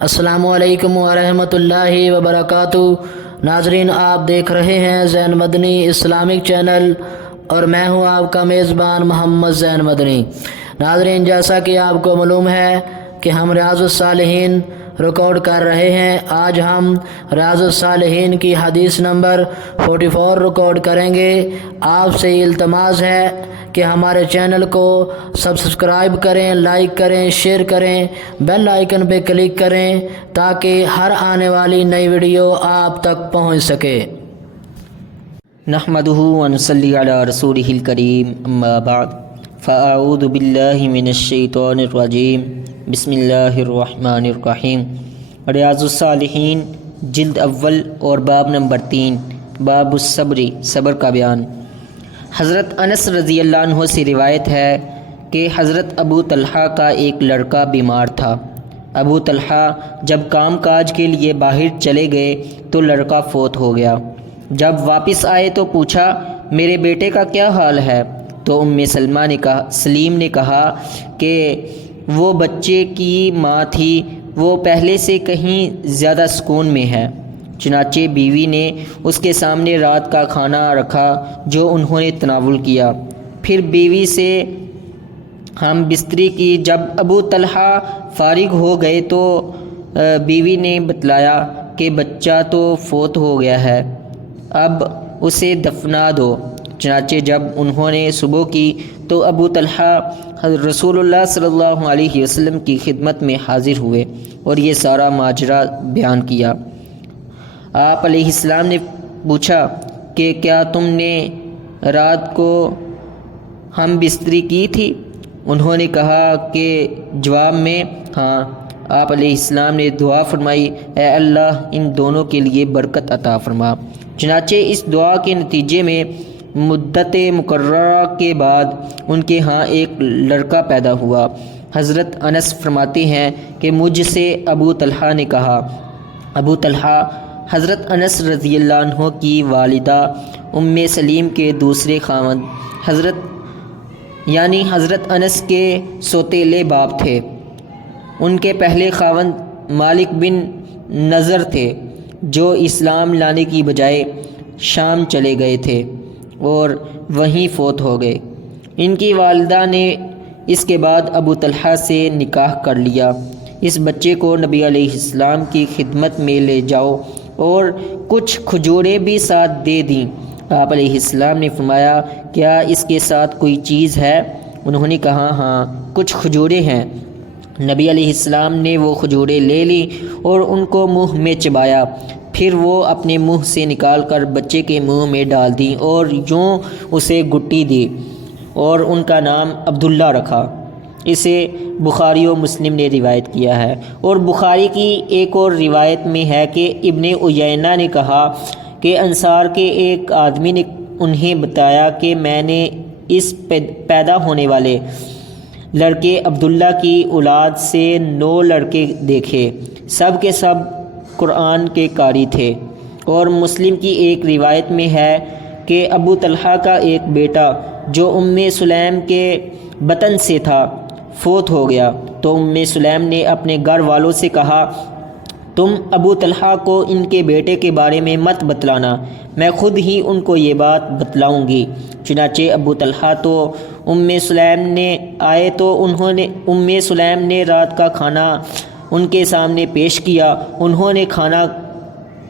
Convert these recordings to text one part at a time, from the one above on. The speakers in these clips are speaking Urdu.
السلام علیکم ورحمۃ اللہ وبرکاتہ۔ ناظرین، آپ دیکھ رہے ہیں زین مدنی اسلامک چینل اور میں ہوں آپ کا میزبان محمد زین مدنی۔ ناظرین، جیسا کہ آپ کو معلوم ہے کہ ہم ریاض الصالحین ریکارڈ کر رہے ہیں۔ آج ہم ریاض الصالحین کی حدیث نمبر 44 ریکارڈ کریں گے۔ آپ سے التماس ہے کہ ہمارے چینل کو سبسکرائب کریں، لائک کریں، شیئر کریں، بیل آئیکن پہ کلک کریں تاکہ ہر آنے والی نئی ویڈیو آپ تک پہنچ سکے۔ نحمدہ ونصلی علی رسولہ الکریم، اما بعد فاعوذ باللہ من الشیطان الرجیم، بسم اللہ الرحمن الرحیم۔ ریاض الصالحین جلد اول اور باب نمبر 3، باب الصبر، صبر کا بیان۔ حضرت انس رضی اللہ عنہ سے روایت ہے کہ حضرت ابو طلحہ کا ایک لڑکا بیمار تھا۔ ابو طلحہ جب کام کاج کے لیے باہر چلے گئے تو لڑکا فوت ہو گیا۔ جب واپس آئے تو پوچھا، میرے بیٹے کا کیا حال ہے؟ تو سلیم نے کہا کہ وہ بچے کی ماں تھی، وہ پہلے سے کہیں زیادہ سکون میں ہے۔ چنانچہ بیوی نے اس کے سامنے رات کا کھانا رکھا جو انہوں نے تناول کیا۔ پھر بیوی سے ہم بستری کی۔ جب ابو طلحہ فارغ ہو گئے تو بیوی نے بتلایا کہ بچہ تو فوت ہو گیا ہے، اب اسے دفنا دو۔ چنانچہ جب انہوں نے صبح کی تو ابو طلحہ رسول اللہ صلی اللہ علیہ وسلم کی خدمت میں حاضر ہوئے اور یہ سارا ماجرا بیان کیا۔ آپ علیہ السلام نے پوچھا کہ کیا تم نے رات کو ہم بستری کی تھی؟ انہوں نے کہا کہ جواب میں ہاں۔ آپ علیہ السلام نے دعا فرمائی، اے اللہ ان دونوں کے لیے برکت عطا فرما۔ چنانچہ اس دعا کے نتیجے میں مدت مقررہ کے بعد ان کے ہاں ایک لڑکا پیدا ہوا۔ حضرت انس فرماتے ہیں کہ مجھ سے ابو طلحہ نے کہا۔ ابو طلحہ حضرت انس رضی اللہ عنہ کی والدہ ام سلیم کے دوسرے خاوند حضرت انس کے سوتیلے باپ تھے۔ ان کے پہلے خاوند مالک بن نضر تھے جو اسلام لانے کی بجائے شام چلے گئے تھے اور وہیں فوت ہو گئے۔ ان کی والدہ نے اس کے بعد ابو طلحہ سے نکاح کر لیا۔ اس بچے کو نبی علیہ السلام کی خدمت میں لے جاؤ اور کچھ کھجوریں بھی ساتھ دے دیں۔ آپ علیہ السلام نے فرمایا، کیا اس کے ساتھ کوئی چیز ہے؟ انہوں نے کہا ہاں، کچھ کھجوریں ہیں۔ نبی علیہ السلام نے وہ کھجوریں لے لی اور ان کو منہ میں چبایا، پھر وہ اپنے منہ سے نکال کر بچے کے منہ میں ڈال دیں اور یوں اسے گٹی دی اور ان کا نام عبداللہ رکھا۔ اسے بخاری و مسلم نے روایت کیا ہے۔ اور بخاری کی ایک اور روایت میں ہے کہ ابن عیینہ نے کہا کہ انصار کے ایک آدمی نے انہیں بتایا کہ میں نے اس پیدا ہونے والے لڑکے عبداللہ کی اولاد سے 9 لڑکے دیکھے، سب کے سب قرآن کے قاری تھے۔ اور مسلم کی ایک روایت میں ہے کہ ابو طلحہ کا ایک بیٹا جو ام سلیم کے بطن سے تھا فوت ہو گیا، تو ام سلیم نے اپنے گھر والوں سے کہا، تم ابو طلحہ کو ان کے بیٹے کے بارے میں مت بتلانا، میں خود ہی ان کو یہ بات بتلاؤں گی۔ چنانچہ ابو طلحہ تو ام سلیم نے آئے تو ام سلیم نے رات کا کھانا ان کے سامنے پیش کیا۔ انہوں نے کھانا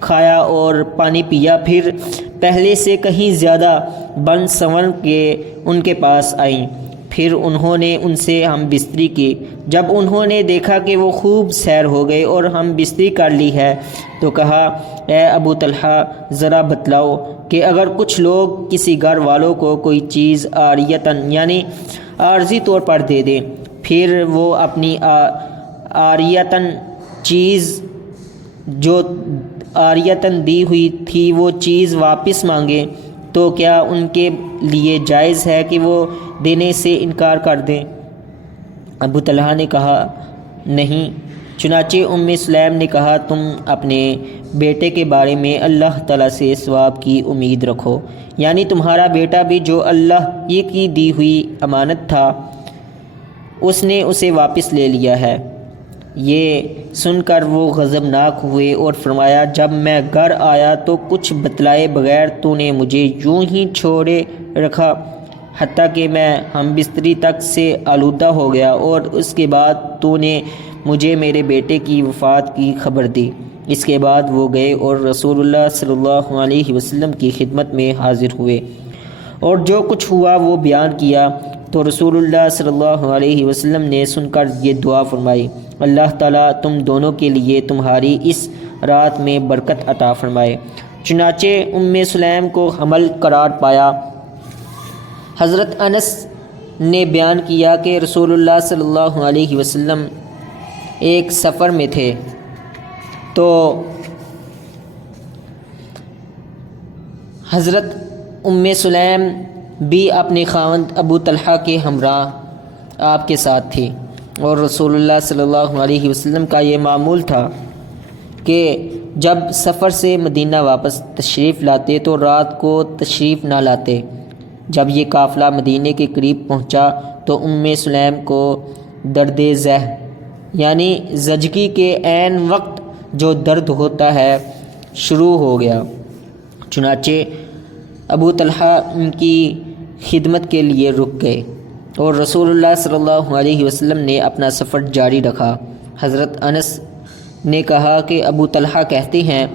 کھایا اور پانی پیا، پھر پہلے سے کہیں زیادہ بن سنور کے ان کے پاس آئیں۔ پھر انہوں نے ان سے ہم بستری کی۔ جب انہوں نے دیکھا کہ وہ خوب سیر ہو گئے اور ہم بستری کر لی ہے تو کہا، اے ابو طلحہ ذرا بتلاؤ کہ اگر کچھ لوگ کسی گھر والوں کو کوئی چیز عارضی طور پر دے دیں، پھر وہ اپنی عاریتاً چیز جو عاریتاً دی ہوئی تھی وہ چیز واپس مانگیں تو کیا ان کے لیے جائز ہے کہ وہ دینے سے انکار کر دیں؟ ابو طلحہ نے کہا نہیں۔ چنانچہ ام سلیم نے کہا، تم اپنے بیٹے کے بارے میں اللہ تعالیٰ سے ثواب کی امید رکھو، یعنی تمہارا بیٹا بھی جو اللہ ہی کی دی ہوئی امانت تھا اس نے اسے واپس لے لیا ہے۔ یہ سن کر وہ غضبناک ہوئے اور فرمایا جب میں گھر آیا تو کچھ بتلائے بغیر تو نے مجھے یوں ہی چھوڑے رکھا حتیٰ کہ میں ہم بستری تک سے آلودہ ہو گیا، اور اس کے بعد تو نے مجھے میرے بیٹے کی وفات کی خبر دی۔ اس کے بعد وہ گئے اور رسول اللہ صلی اللہ علیہ وسلم کی خدمت میں حاضر ہوئے اور جو کچھ ہوا وہ بیان کیا، تو رسول اللہ صلی اللہ علیہ وسلم نے سن کر یہ دعا فرمائی، اللہ تعالیٰ تم دونوں کے لیے تمہاری اس رات میں برکت عطا فرمائے۔ چنانچہ سلیم کو حمل قرار پایا۔ حضرت انس نے بیان کیا کہ رسول اللہ صلی اللہ علیہ وسلم ایک سفر میں تھے تو حضرت سلیم بھی اپنے خاوند ابو طلحہ کے ہمراہ آپ کے ساتھ تھی، اور رسول اللہ صلی اللہ علیہ وسلم کا یہ معمول تھا کہ جب سفر سے مدینہ واپس تشریف لاتے تو رات کو تشریف نہ لاتے۔ جب یہ قافلہ مدینے کے قریب پہنچا تو سلیم کو درد ذہ یعنی زچگی کے عین وقت جو درد ہوتا ہے شروع ہو گیا۔ چنانچہ ابو طلحہ ان کی خدمت کے لیے رک گئے اور رسول اللہ صلی اللہ علیہ وسلم نے اپنا سفر جاری رکھا۔ حضرت انس نے کہا کہ ابو طلحہ کہتے ہیں،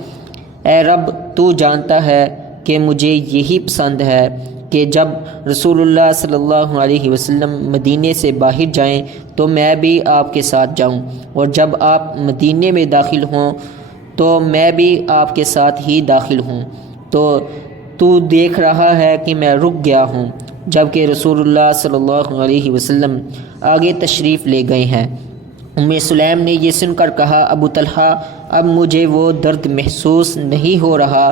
اے رب تو جانتا ہے کہ مجھے یہی پسند ہے کہ جب رسول اللہ صلی اللہ علیہ وسلم مدینے سے باہر جائیں تو میں بھی آپ کے ساتھ جاؤں، اور جب آپ مدینے میں داخل ہوں تو میں بھی آپ کے ساتھ ہی داخل ہوں، تو دیکھ رہا ہے کہ میں رک گیا ہوں جبکہ رسول اللہ صلی اللہ علیہ وسلم آگے تشریف لے گئے ہیں۔ سلیم نے یہ سن کر کہا، ابو طلحہ اب مجھے وہ درد محسوس نہیں ہو رہا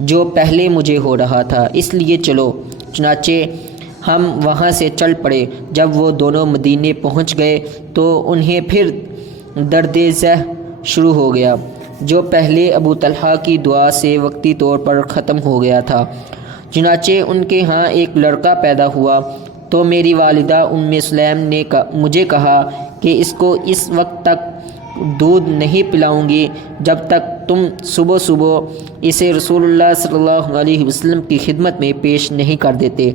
جو پہلے مجھے ہو رہا تھا، اس لیے چلو۔ چنانچہ ہم وہاں سے چل پڑے۔ جب وہ دونوں مدینے پہنچ گئے تو انہیں پھر درد ذہ شروع ہو گیا جو پہلے ابو طلحہ کی دعا سے وقتی طور پر ختم ہو گیا تھا۔ چنانچہ ان کے ہاں ایک لڑکا پیدا ہوا تو میری والدہ سلیم نے مجھے کہا کہ اس کو اس وقت تک دودھ نہیں پلاؤں گی جب تک تم صبح صبح اسے رسول اللہ صلی اللہ علیہ وسلم کی خدمت میں پیش نہیں کر دیتے۔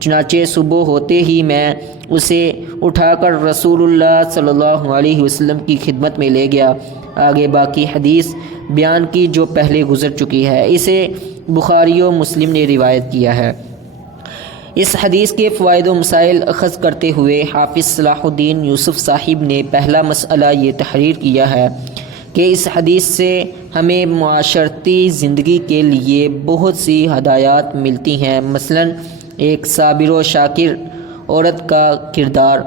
چنانچہ صبح ہوتے ہی میں اسے اٹھا کر رسول اللہ صلی اللہ علیہ وسلم کی خدمت میں لے گیا۔ آگے باقی حدیث بیان کی جو پہلے گزر چکی ہے، اسے بخاری و مسلم نے روایت کیا ہے۔ اس حدیث کے فوائد و مسائل اخذ کرتے ہوئے حافظ صلاح الدین یوسف صاحب نے پہلا مسئلہ یہ تحریر کیا ہے کہ اس حدیث سے ہمیں معاشرتی زندگی کے لیے بہت سی ہدایات ملتی ہیں، مثلا ایک صابر و شاکر عورت کا کردار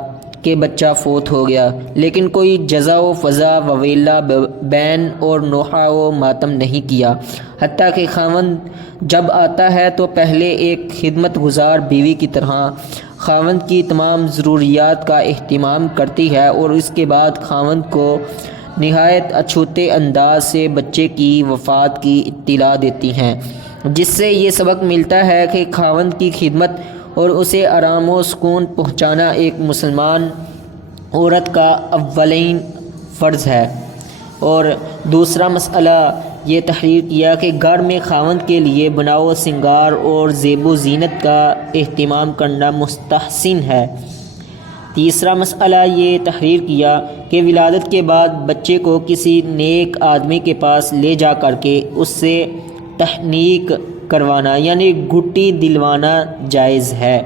کہ بچہ فوت ہو گیا لیکن کوئی جزا و فضا و ویلا بین اور نوحہ و ماتم نہیں کیا، حتیٰ کہ خاوند جب آتا ہے تو پہلے ایک خدمت گزار بیوی کی طرح خاوند کی تمام ضروریات کا اہتمام کرتی ہے، اور اس کے بعد خاوند کو نہایت اچھوتے انداز سے بچے کی وفات کی اطلاع دیتی ہیں، جس سے یہ سبق ملتا ہے کہ خاوند کی خدمت اور اسے آرام و سکون پہنچانا ایک مسلمان عورت کا اولین فرض ہے۔ اور دوسرا مسئلہ یہ تحریر کیا کہ گھر میں خاوند کے لیے بناؤ سنگار اور زیب و زینت کا اہتمام کرنا مستحسن ہے۔ تیسرا مسئلہ یہ تحریر کیا کہ ولادت کے بعد بچے کو کسی نیک آدمی کے پاس لے جا کر کے اس سے تحنیک کروانا یعنی گھٹی دلوانا جائز ہے۔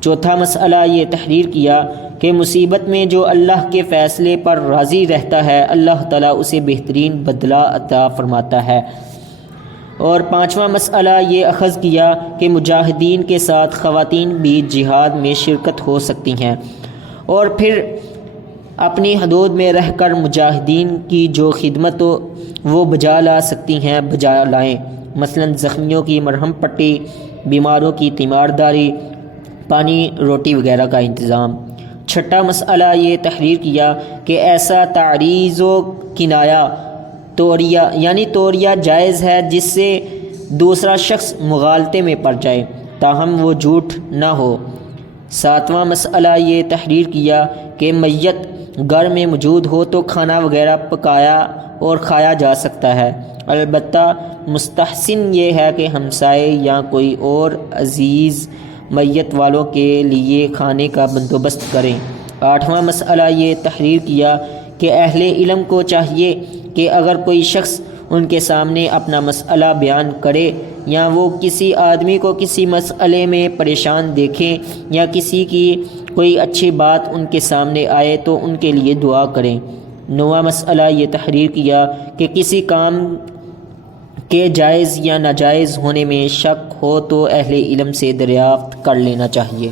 چوتھا مسئلہ یہ تحریر کیا کہ مصیبت میں جو اللہ کے فیصلے پر راضی رہتا ہے اللہ تعالیٰ اسے بہترین بدلہ عطا فرماتا ہے۔ اور پانچواں مسئلہ یہ اخذ کیا کہ مجاہدین کے ساتھ خواتین بھی جہاد میں شرکت ہو سکتی ہیں، اور پھر اپنی حدود میں رہ کر مجاہدین کی جو خدمت وہ بجا لا سکتی ہیں بجا لائیں، مثلا زخمیوں کی مرہم پٹی، بیماروں کی تیمارداری، پانی روٹی وغیرہ کا انتظام۔ چھٹا مسئلہ یہ تحریر کیا کہ ایسا تعریض و کنایہ توریہ جائز ہے جس سے دوسرا شخص مغالطے میں پڑ جائے تاہم وہ جھوٹ نہ ہو۔ ساتواں مسئلہ یہ تحریر کیا کہ میت گھر میں موجود ہو تو کھانا وغیرہ پکایا اور کھایا جا سکتا ہے۔ البتہ مستحسن یہ ہے کہ ہمسائے یا کوئی اور عزیز میت والوں کے لیے کھانے کا بندوبست کریں۔ 8واں مسئلہ یہ تحریر کیا کہ اہل علم کو چاہیے کہ اگر کوئی شخص ان کے سامنے اپنا مسئلہ بیان کرے یا وہ کسی آدمی کو کسی مسئلے میں پریشان دیکھیں یا کسی کی کوئی اچھی بات ان کے سامنے آئے تو ان کے لیے دعا کریں۔ 9واں مسئلہ یہ تحریر کیا کہ کسی کام کے جائز یا ناجائز ہونے میں شک ہو تو اہل علم سے دریافت کر لینا چاہیے۔